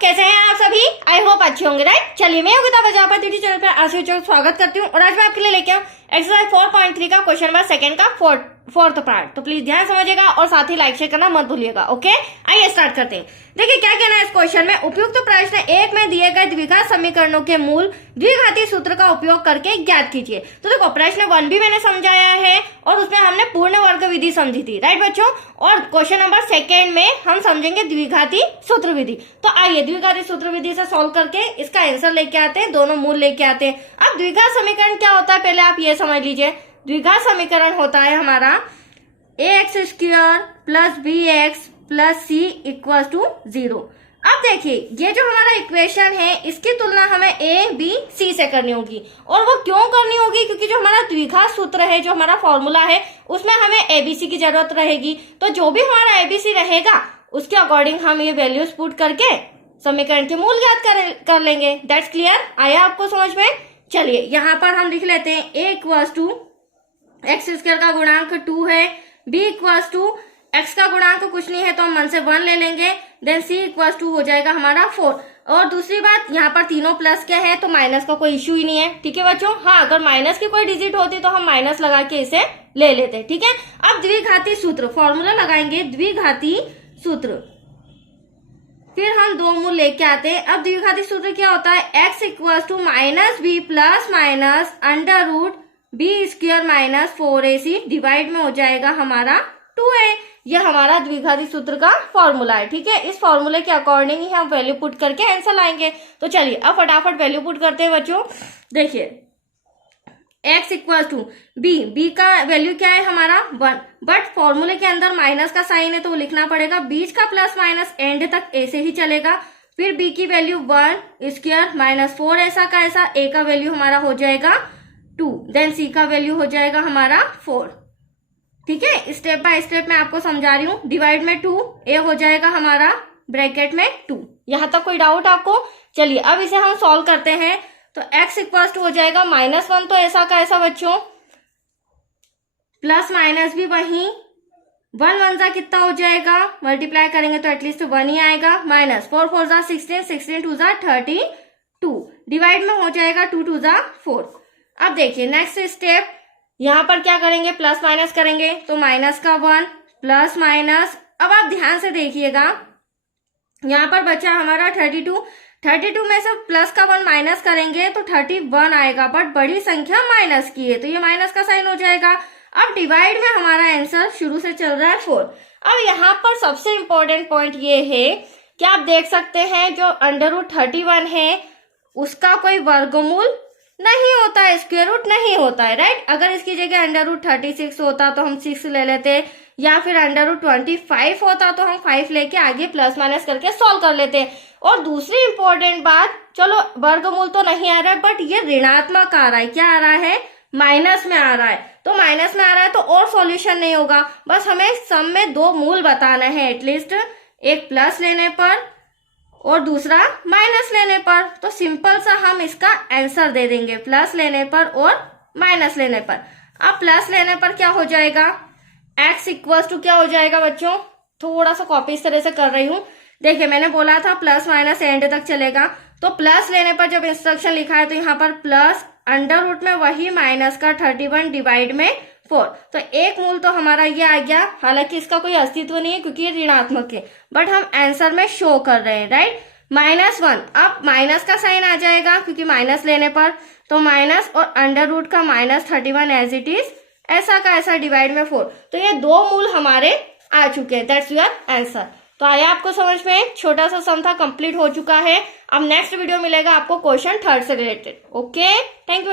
कैसे हैं आप सभी? आई होप अच्छे होंगे, राइट। चलिए, मैं योगिता प्रजापति यूट्यूब चैनल पर आप स्वागत करती हूँ और आज मैं आपके लिए लेके आऊँ एक्सरसाइज 4.3 का क्वेश्चन नंबर सेकंड का फोर्थ पार्ट। तो प्लीज ध्यान समझिएगा और साथ ही लाइक शेयर करना मत भूलिएगा। ओके, आइए स्टार्ट करते हैं। देखिए क्या कहना है इस क्वेश्चन में। उपयुक्त प्रश्न 1 में दिए गए द्विघात समीकरणों के मूल द्विघाती सूत्र का उपयोग करके ज्ञात कीजिए। तो देखो, प्रश्न 1 भी मैंने समझाया है और उसमें हमने पूर्ण वर्ग विधि समझी थी, राइट बच्चों। और क्वेश्चन नंबर सेकंड में हम समझेंगे द्विघाती सूत्र विधि। तो आइए द्विघाती सूत्र विधि से सॉल्व करके इसका आंसर लेके आते हैं, दोनों मूल लेके आते हैं। अब द्विघात समीकरण क्या होता है पहले आप ये समझ लीजिए। द्विघात समीकरण होता है हमारा ax square plus bx plus c equal to 0। अब देखिए, ये जो हमारा इक्वेशन है इसकी तुलना हमें a, b, c से करनी होगी। और वो क्यों करनी होगी? क्योंकि जो हमारा द्विघात सूत्र है, जो हमारा फॉर्मूला है, उसमें हमें abc की जरूरत रहेगी। तो जो भी हमारा abc रहेगा उसके अकॉर्डिंग हम ये वैल्यूज पुट करके समीकरण के मूल ज्ञात कर लेंगे। That's clear? आया आपको समझ में? चलिए यहाँ पर हम लिख लेते हैं a equals to x square का गुणांक 2 है, b इक्वल्स टू x का गुणांक कुछ नहीं है तो हम 1 से 1 ले लेंगे, देन c इक्वल्स टू हो जाएगा हमारा 4। और दूसरी बात, यहाँ पर तीनों प्लस के हैं तो माइनस का कोई इश्यू ही नहीं है। ठीक है बच्चों। हाँ, अगर माइनस की कोई डिजिट होती तो हम माइनस लगा के इसे ले लेते। ठीक है। अब द्विघाती सूत्र फॉर्मूला लगाएंगे, द्विघाती सूत्र, फिर हम दो मूल लेके आते हैं। अब द्विघाती सूत्र क्या होता है? x equals to minus b plus minus under root b square minus 4ac divide में हो जाएगा हमारा 2a। यह हमारा द्विघाती सूत्र का फॉर्मूला है। ठीक है। इस फॉर्मूले के अकॉर्डिंग ही हम वैल्यू पुट करके आंसर लाएंगे। तो चलिए अब फटाफट वैल्यू पुट करते हैं बच्चों। देखिए x इक्वल्स टू b का वैल्यू क्या है हमारा 1, बट फॉर्मूले के अंदर माइनस का साइन है तो वो लिखना पड़ेगा। बीच का प्लस माइनस एंड तक ऐसे ही चलेगा। फिर b की वैल्यू 1 स्क्वायर माइनस 4 ऐसा का ऐसा, a का वैल्यू हमारा हो जाएगा 2, देन c का वैल्यू हो जाएगा हमारा 4। ठीक है, स्टेप बाय स्टेप मैं आपको समझा रही हूँ। डिवाइड में 2, a हो जाएगा हमारा ब्रैकेट में 2। यहां तक कोई डाउट आपको? चलिए अब इसे हम सॉल्व करते हैं। तो x इक्वल्स टू हो जाएगा -1 तो ऐसा का ऐसा बच्चों, प्लस माइनस भी वही, 1 1 जा कितना हो जाएगा, मल्टीप्लाई करेंगे तो एटलीस्ट 1 ही आएगा, माइनस 4 4 जा 16, 16 2 जा 32, डिवाइड में हो जाएगा 2 2 जा 4। अब देखिए नेक्स्ट स्टेप, यहाँ पर क्या करेंगे? प्लस माइनस करेंगे तो माइनस का 1 प्लस माइनस। अब आप ध्यान से देखिएगा, यहाँ पर बचा हमारा 32 में से प्लस का 1 माइनस करेंगे तो 31 आएगा, बट बड़ी संख्या माइनस की है तो ये माइनस का साइन हो जाएगा। अब डिवाइड में हमारा आंसर शुरू से चल रहा है 4। अब यहाँ पर सबसे इंपॉर्टेंट पॉइंट ये है कि आप देख सकते हैं जो अंडर रूट 31 है उसका कोई वर्गमूल नहीं होता है, स्क्वायर रूट नहीं होता है, राइट। अगर इसकी जगह अंडर रूट 36 होता तो हम 6 ले लेते, या फिर अंडर रूट 25 होता तो हम 5 लेके आगे प्लस माइनस करके सॉल्व कर लेते। और दूसरी इंपॉर्टेंट बात, चलो वर्गमूल तो नहीं आ रहा है बट ये ऋणात्मक आ रहा है। क्या आ रहा है? माइनस में आ रहा है। तो माइनस में आ रहा है तो और सॉल्यूशन नहीं होगा, बस हमें सम में 2 मूल बताना है एटलीस्ट, एक प्लस लेने पर और दूसरा माइनस लेने पर। तो सिंपल सा हम इसका आंसर दे देंगे, प्लस लेने पर और माइनस लेने पर। अब प्लस लेने पर क्या हो जाएगा? x इक्वल्स टू क्या हो जाएगा बच्चों? थोड़ा सा कॉपी इस तरह से कर रही हूँ। देखिए मैंने बोला था प्लस माइनस एंड तक चलेगा, तो प्लस लेने पर जब इंस्ट्रक्शन लिखा है तो यहाँ पर प्लस अंडर रूट में वही माइनस का 31 डिवाइड में 4। तो एक मूल तो हमारा ये आ गया। हालांकि इसका कोई अस्तित्व नहीं है क्योंकि ये ऋणात्मक है, बट हम आंसर में शो कर रहे हैं, राइट। -1, अब माइनस का साइन आ जाएगा क्योंकि माइनस लेने पर, तो माइनस और अंडर रूट का -31 एज इट इज, ऐसा का ऐसा डिवाइड में 4। तो ये 2 मूल हमारे आ चुके हैं। That's your answer. तो आया आपको समझ में? छोटा सा सम था, कंप्लीट हो चुका है। अब नेक्स्ट वीडियो मिलेगा आपको क्वेश्चन 3 से रिलेटेड। Okay, thank you.